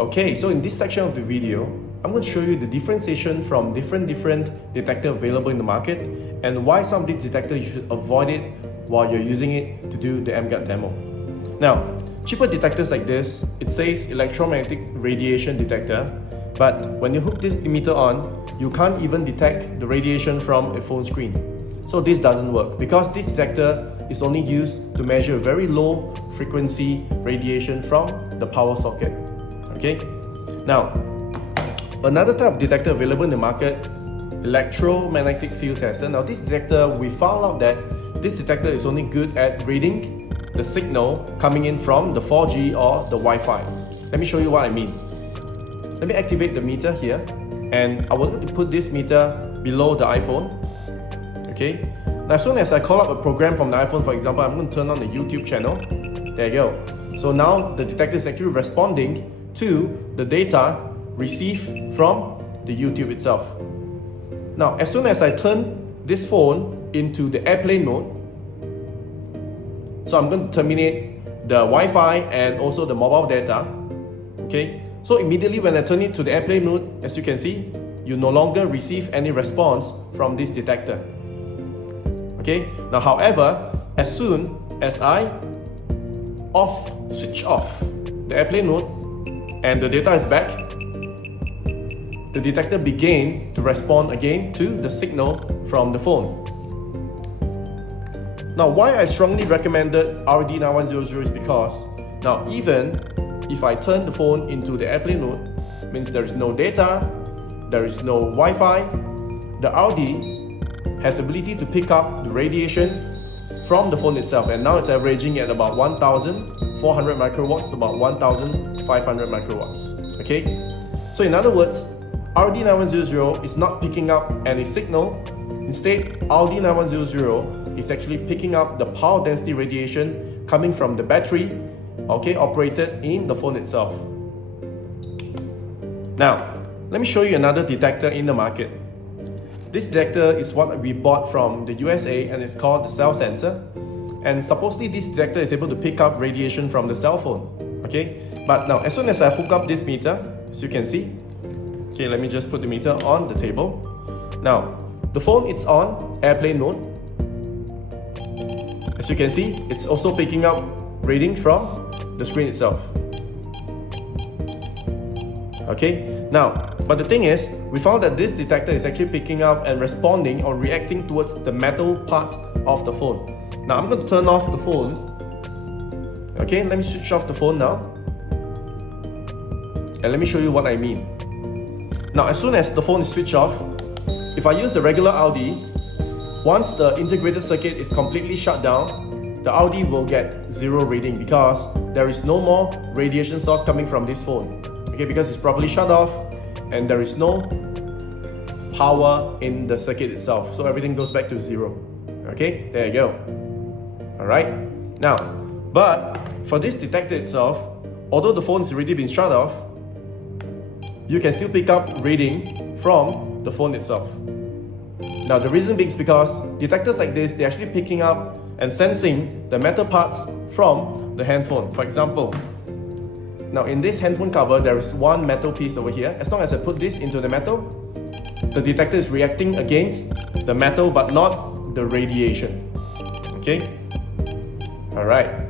Okay, so in this section of the video, I'm going to show you the differentiation from different detectors available in the market and why some of these detectors you should avoid it while you're using it to do the MGUT demo. Now, cheaper detectors like this, it says electromagnetic radiation detector, but when you hook this emitter on, you can't even detect the radiation from a phone screen. So this doesn't work because this detector is only used to measure very low frequency radiation from the power socket. Okay, now another type of detector available in the market, electromagnetic field tester. Now this detector, we found out that this detector is only good at reading the signal coming in from the 4G or the Wi-Fi. Let me show you what I mean. Let me activate the meter here, and I want to put this meter below the iPhone. Okay, now as soon as I call up a program from the iPhone, for example, I'm going to turn on the YouTube channel. There you go. So now the detector is actually responding to the data received from the YouTube itself. Now, as soon as I turn this phone into the airplane mode, so I'm going to terminate the Wi-Fi and also the mobile data. Okay, so immediately when I turn it to the airplane mode, as you can see, you no longer receive any response from this detector. Okay, now however, as soon as I switch off the airplane mode and the data is back, the detector began to respond again to the signal from the phone. Now, why I strongly recommended RD9100 is because now even if I turn the phone into the airplane mode, means there is no data, there is no Wi-Fi, the RD has ability to pick up the radiation from the phone itself, and now it's averaging at about 1,400 microwatts to about 1,500 microwatts. Okay, so in other words, RD9100 is not picking up any signal. Instead, RD9100 is actually picking up the power density radiation coming from the battery, okay, operated in the phone itself. Now, let me show you another detector in the market. This detector is what we bought from the USA, and it's called the cell sensor. And supposedly this detector is able to pick up radiation from the cell phone. Okay, but now as soon as I hook up this meter, as you can see, okay, let me just put the meter on the table. Now, the phone is on airplane mode. As you can see, it's also picking up reading from the screen itself. Okay, now, but the thing is, we found that this detector is actually picking up and responding or reacting towards the metal part of the phone. Now, I'm going to turn off the phone. Okay, let me switch off the phone now. And let me show you what I mean. Now, as soon as the phone is switched off, if I use the regular RD, once the integrated circuit is completely shut down, the RD will get zero reading because there is no more radiation source coming from this phone. Okay, because it's properly shut off and there is no power in the circuit itself. So everything goes back to zero. Okay, there you go. Alright, now, but for this detector itself, although the phone's already been shut off, you can still pick up reading from the phone itself. Now, the reason being is because detectors like this, they're actually picking up and sensing the metal parts from the handphone. For example, now in this handphone cover, there is one metal piece over here. As long as I put this into the metal, the detector is reacting against the metal but not the radiation. Okay? Alright.